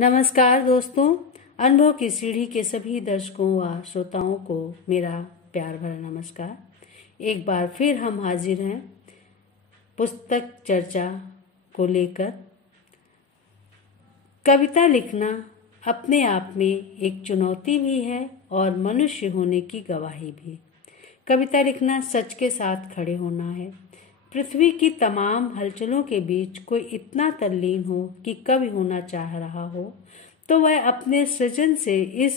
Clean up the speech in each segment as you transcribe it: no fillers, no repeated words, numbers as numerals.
नमस्कार दोस्तों, अनुभव की सीढ़ी के सभी दर्शकों व श्रोताओं को मेरा प्यार भरा नमस्कार। एक बार फिर हम हाजिर हैं पुस्तक चर्चा को लेकर। कविता लिखना अपने आप में एक चुनौती भी है और मनुष्य होने की गवाही भी। कविता लिखना सच के साथ खड़े होना है। पृथ्वी की तमाम हलचलों के बीच कोई इतना तल्लीन हो कि कवि होना चाह रहा हो तो वह अपने सृजन से इस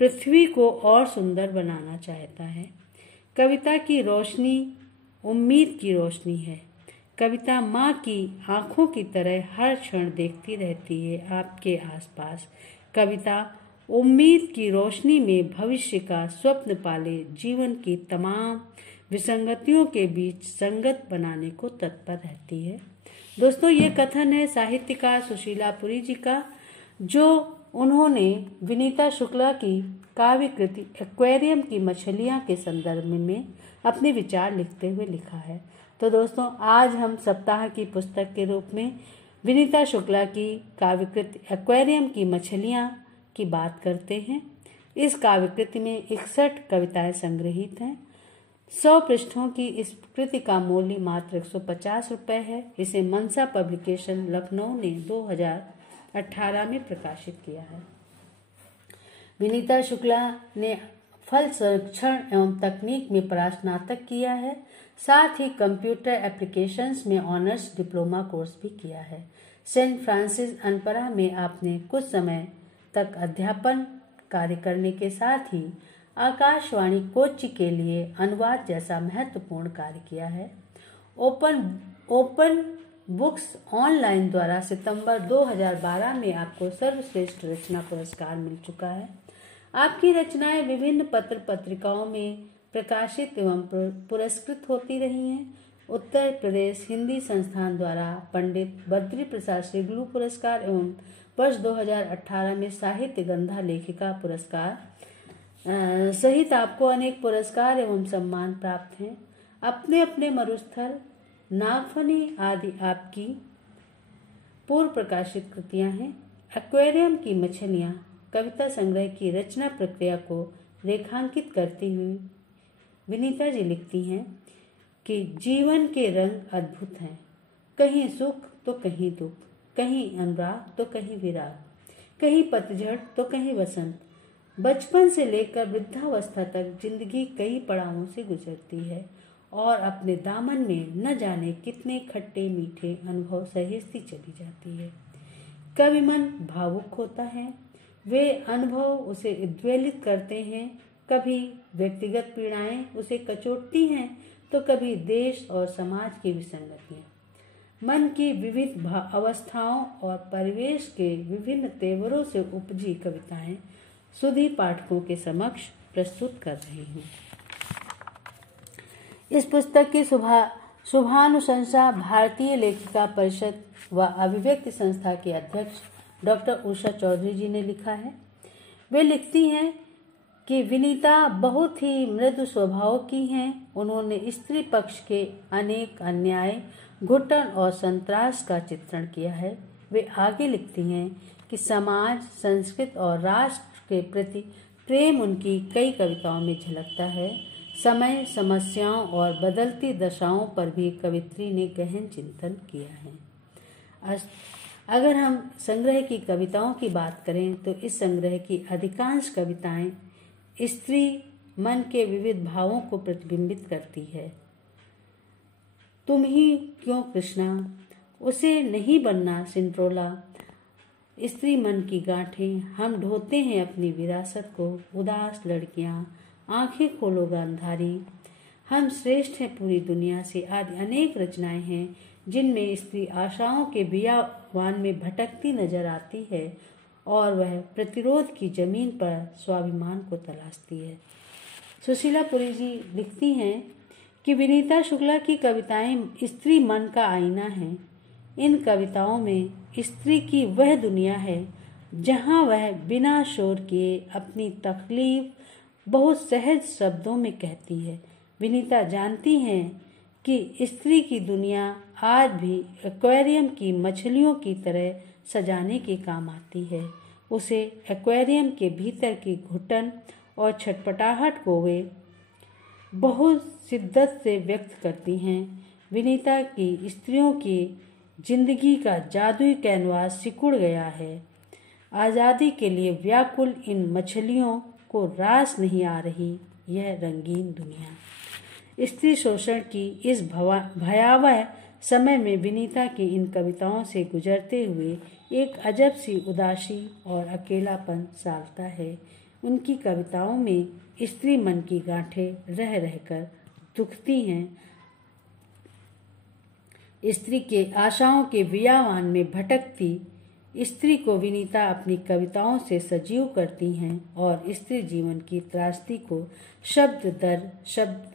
पृथ्वी को और सुंदर बनाना चाहता है। कविता की रोशनी उम्मीद की रोशनी है। कविता माँ की आंखों की तरह हर क्षण देखती रहती है आपके आसपास। कविता उम्मीद की रोशनी में भविष्य का स्वप्न पाले जीवन की तमाम विसंगतियों के बीच संगत बनाने को तत्पर रहती है। दोस्तों, ये कथन है साहित्यकार सुशीला पुरी जी का, जो उन्होंने विनीता शुक्ला की काव्य कृति एक्वेरियम की मछलियां के संदर्भ में अपने विचार लिखते हुए लिखा है। तो दोस्तों, आज हम सप्ताह की पुस्तक के रूप में विनीता शुक्ला की काव्य कृति एक्वेरियम की मछलियां की बात करते हैं। इस काव्य कृति में 61 कविताएं संग्रहित हैं। 100 पृष्ठों की इस कृति का मूल्य मात्र 150 रुपये है। इसे मनसा पब्लिकेशन लखनऊ ने 2018 में प्रकाशित किया है। विनीता शुक्ला ने फल संरक्षण एवं तकनीक में परास्नातक किया है। साथ ही कंप्यूटर एप्लीकेशंस में ऑनर्स डिप्लोमा कोर्स भी किया है। सेंट फ्रांसिस अनपरा में आपने कुछ समय तक अध्यापन कार्य करने के साथ ही आकाशवाणी कोच्चि के लिए अनुवाद जैसा महत्वपूर्ण कार्य किया है। ओपन बुक्स ऑनलाइन द्वारा सितंबर 2012 में आपको सर्वश्रेष्ठ रचना पुरस्कार मिल चुका है। आपकी रचनाएं विभिन्न पत्र पत्रिकाओं में प्रकाशित एवं पुरस्कृत होती रही हैं। उत्तर प्रदेश हिंदी संस्थान द्वारा पंडित बद्री प्रसाद श्रीगुलू पुरस्कार एवं वर्ष 2018 में साहित्य गंधा लेखिका पुरस्कार सहित आपको अनेक पुरस्कार एवं सम्मान प्राप्त हैं। अपने अपने मरुस्थल, नागफनी आदि आपकी पूर्व प्रकाशित कृतियां हैं। एक्वेरियम की मछलियां कविता संग्रह की रचना प्रक्रिया को रेखांकित करती हुई विनीता जी लिखती हैं कि जीवन के रंग अद्भुत हैं। कहीं सुख तो कहीं दुख, कहीं अनुराग तो कहीं विराग, कहीं पतझड़ तो कहीं वसंत। बचपन से लेकर वृद्धावस्था तक जिंदगी कई पड़ावों से गुजरती है और अपने दामन में न जाने कितने खट्टे मीठे अनुभव सहेजती चली जाती है। कवि मन भावुक होता है। वे अनुभव उसे उद्वेलित करते हैं। कभी व्यक्तिगत पीड़ाएं उसे कचोटती हैं तो कभी देश और समाज की विसंगतियां। मन की विविध अवस्थाओं और परिवेश के विभिन्न तेवरों से उपजी कविताएं सुधी पाठकों के समक्ष प्रस्तुत कर रही हूँ। इस पुस्तक की शुभानुशंसा भारतीय लेखिका परिषद व अभिव्यक्ति संस्था के अध्यक्ष डॉक्टर उषा चौधरी जी ने लिखा है। वे लिखती हैं कि विनीता बहुत ही मृदु स्वभाव की हैं। उन्होंने स्त्री पक्ष के अनेक अन्याय, घुटन और संत्रास का चित्रण किया है। वे आगे लिखती हैं कि समाज, संस्कृति और राष्ट्र के प्रति प्रेम उनकी कई कविताओं में झलकता है। समय, समस्याओं और बदलती दशाओं पर भी कवित्री ने गहन चिंतन किया है। अगर हम संग्रह की कविताओं की बात करें तो इस संग्रह की अधिकांश कविताएं स्त्री मन के विविध भावों को प्रतिबिंबित करती है। तुम ही क्यों कृष्णा, उसे नहीं बनना सिंड्रोला, स्त्री मन की गांठें, हम ढोते हैं अपनी विरासत को, उदास लड़कियां, आंखें खोलो गांधारी, हम श्रेष्ठ हैं पूरी दुनिया से आदि अनेक रचनाएं हैं जिनमें स्त्री आशाओं के बियावान में भटकती नजर आती है और वह प्रतिरोध की जमीन पर स्वाभिमान को तलाशती है। सुशीला पुरी जी लिखती हैं कि विनीता शुक्ला की कविताएं स्त्री मन का आईना हैं। इन कविताओं में स्त्री की वह दुनिया है जहां वह बिना शोर किए अपनी तकलीफ बहुत सहज शब्दों में कहती है। विनीता जानती हैं कि स्त्री की दुनिया आज भी एक्वेरियम की मछलियों की तरह सजाने के काम आती है। उसे एक्वेरियम के भीतर की घुटन और छटपटाहट को वे बहुत शिद्दत से व्यक्त करती हैं। विनीता की स्त्रियों की जिंदगी का जादुई कैनवास सिकुड़ गया है। आज़ादी के लिए व्याकुल इन मछलियों को रास नहीं आ रही यह रंगीन दुनिया। स्त्री शोषण की इस भयावह समय में विनीता की इन कविताओं से गुजरते हुए एक अजब सी उदासी और अकेलापन सालता है। उनकी कविताओं में स्त्री मन की गांठें रह रहकर दुखती हैं। स्त्री के आशाओं के वियावान में भटकती स्त्री को विनीता अपनी कविताओं से सजीव करती हैं और स्त्री जीवन की त्रासदी को शब्द दर शब्द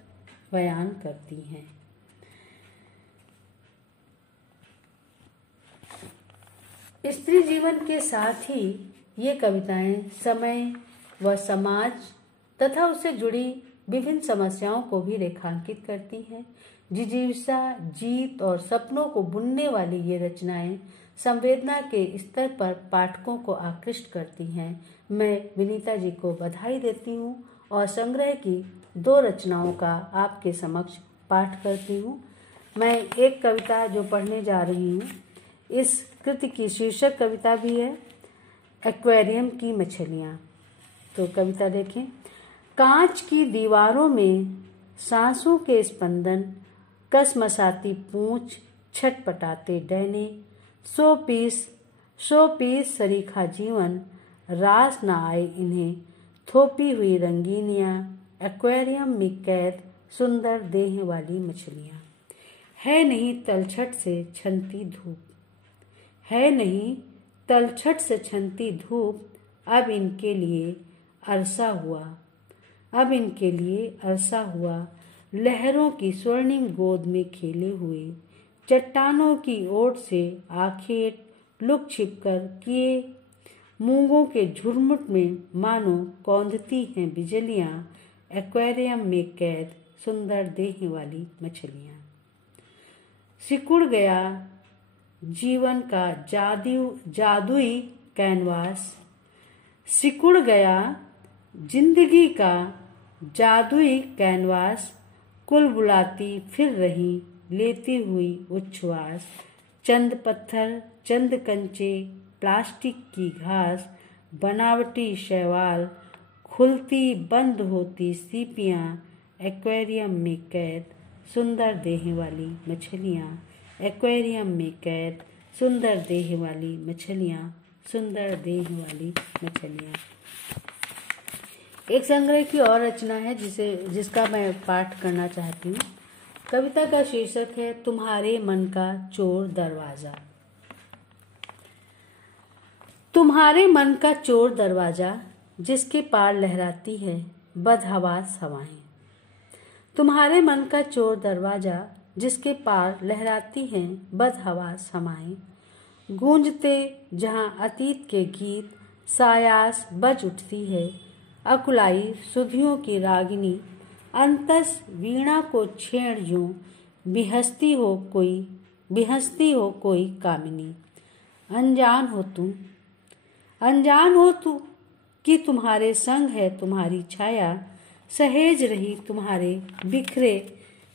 बयान करती हैं। स्त्री जीवन के साथ ही ये कविताएं समय व समाज तथा उससे जुड़ी विभिन्न समस्याओं को भी रेखांकित करती हैं। जिजीविषा, जीत और सपनों को बुनने वाली ये रचनाएं संवेदना के स्तर पर पाठकों को आकृष्ट करती हैं। मैं विनीता जी को बधाई देती हूँ और संग्रह की 2 रचनाओं का आपके समक्ष पाठ करती हूँ। मैं एक कविता जो पढ़ने जा रही हूँ, इस कृति की शीर्षक कविता भी है एक्वेरियम की मछलियाँ। तो कविता देखें। कांच की दीवारों में सांसों के स्पंदन, कसमसाती पूंछ, छटपटाते डैने, सौ पीस सरीखा जीवन, रास न आए इन्हें थोपी हुई रंगीनियाँ, एक्वेरियम में कैद सुंदर देह वाली मछलियाँ। है नहीं तलछट से छनती धूप, है नहीं तलछट से छनती धूप, अब इनके लिए अरसा हुआ, अब इनके लिए अरसा हुआ, लहरों की स्वर्णिम गोद में खेले हुए, चट्टानों की ओट से आखेट लुक छिपकर किए, मूंगों के झुरमुट में मानो कौंधती हैं बिजलियां, एक्वेरियम में कैद सुंदर देह वाली मछलियां। सिकुड़ गया जीवन का जादुई कैनवास, सिकुड़ गया जिंदगी का जादुई कैनवास, कुल बुलाती फिर रही लेती हुई उच्छ्वास, चंद पत्थर चंद कंचे प्लास्टिक की घास, बनावटी शैवाल, खुलती बंद होती सीपियाँ, एक्वेरियम में कैद सुंदर देह वाली मछलियाँ, एक्वेरियम में कैद सुंदर देह वाली मछलियाँ, सुंदर देह वाली मछलियाँ। एक संग्रह की और रचना है जिसका मैं पाठ करना चाहती हूँ। कविता का शीर्षक है तुम्हारे मन का चोर दरवाजा। तुम्हारे मन का चोर दरवाजा जिसके पार लहराती है बदहवास हवाएं, तुम्हारे मन का चोर दरवाजा जिसके पार लहराती हैं बदहवास हवाएं, गूंजते जहां अतीत के गीत सायास बज उठती है, अकुलाई सुधियों की रागिनी अंतस वीणा को छेड़ यूं बिहसती हो कोई कामिनी। अनजान हो तू कि तुम्हारे संग है तुम्हारी छाया, सहेज रही तुम्हारे बिखरे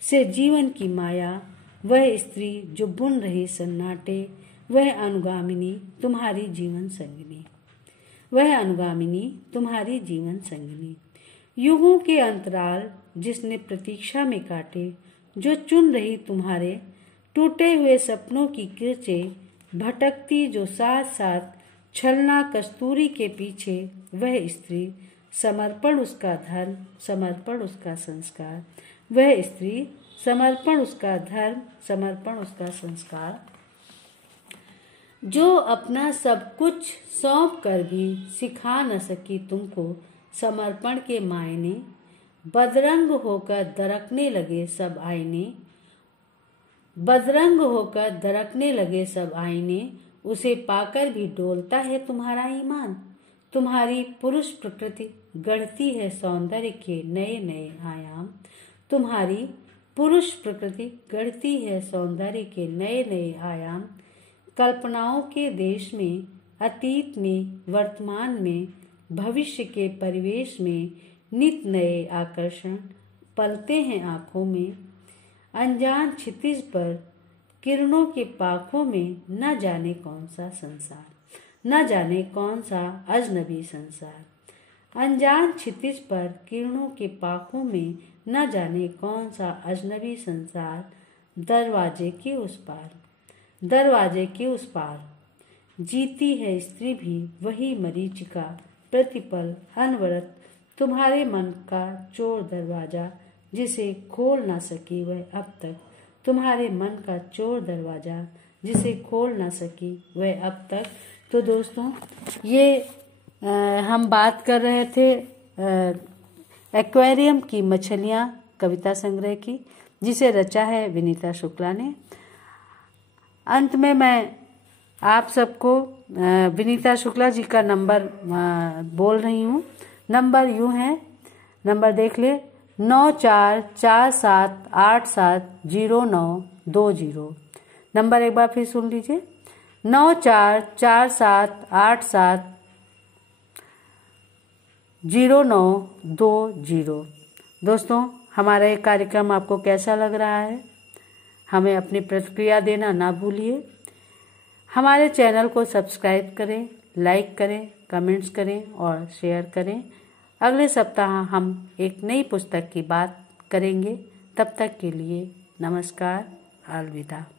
से जीवन की माया, वह स्त्री जो बुन रही सन्नाटे, वह अनुगामिनी तुम्हारी जीवन संगिनी, वह अनुगामिनी तुम्हारी जीवन संगिनी। युगों के अंतराल जिसने प्रतीक्षा में काटे, जो चुन रही तुम्हारे टूटे हुए सपनों की किरचे, भटकती जो साथ साथ छलना कस्तूरी के पीछे, वह स्त्री समर्पण उसका धर्म समर्पण उसका संस्कार, वह स्त्री समर्पण उसका धर्म समर्पण उसका संस्कार, जो अपना सब कुछ सौंप कर भी सिखा न सकी तुमको समर्पण के मायने, बदरंग होकर दरकने लगे सब आईने, बदरंग होकर दरकने लगे सब आईने, उसे पाकर भी डोलता है तुम्हारा ईमान। तुम्हारी पुरुष प्रकृति गढ़ती है सौंदर्य के नए नए आयाम, तुम्हारी पुरुष प्रकृति गढ़ती है सौंदर्य के नए नए आयाम, कल्पनाओं के देश में, अतीत में, वर्तमान में, भविष्य के परिवेश में नित नए आकर्षण पलते हैं आंखों में। अनजान क्षितिज पर किरणों के पाखों में न जाने कौन सा संसार, न जाने कौन सा अजनबी संसार। अनजान क्षितिज पर किरणों के पाखों में न जाने कौन सा अजनबी संसार। दरवाजे के उस पार, दरवाजे के उस पार जीती है स्त्री भी वही मरीचिका। प्रतिपल अनवरत तुम्हारे मन का चोर दरवाजा, जिसे खोल ना सकी वह अब तक। तुम्हारे मन का चोर दरवाजा, जिसे खोल ना सकी वह अब तक। तो दोस्तों, ये हम बात कर रहे थे एक्वेरियम की मछलियाँ कविता संग्रह की, जिसे रचा है विनीता शुक्ला ने। अंत में मैं आप सबको विनीता शुक्ला जी का नंबर बोल रही हूँ। नंबर यूँ है, नंबर देख ले, 9447870920। नंबर एक बार फिर सुन लीजिए, 9447870920। दोस्तों, हमारा ये कार्यक्रम आपको कैसा लग रहा है, हमें अपनी प्रतिक्रिया देना ना भूलिए। हमारे चैनल को सब्सक्राइब करें, लाइक करें, कमेंट्स करें और शेयर करें। अगले सप्ताह हम एक नई पुस्तक की बात करेंगे। तब तक के लिए नमस्कार, अलविदा।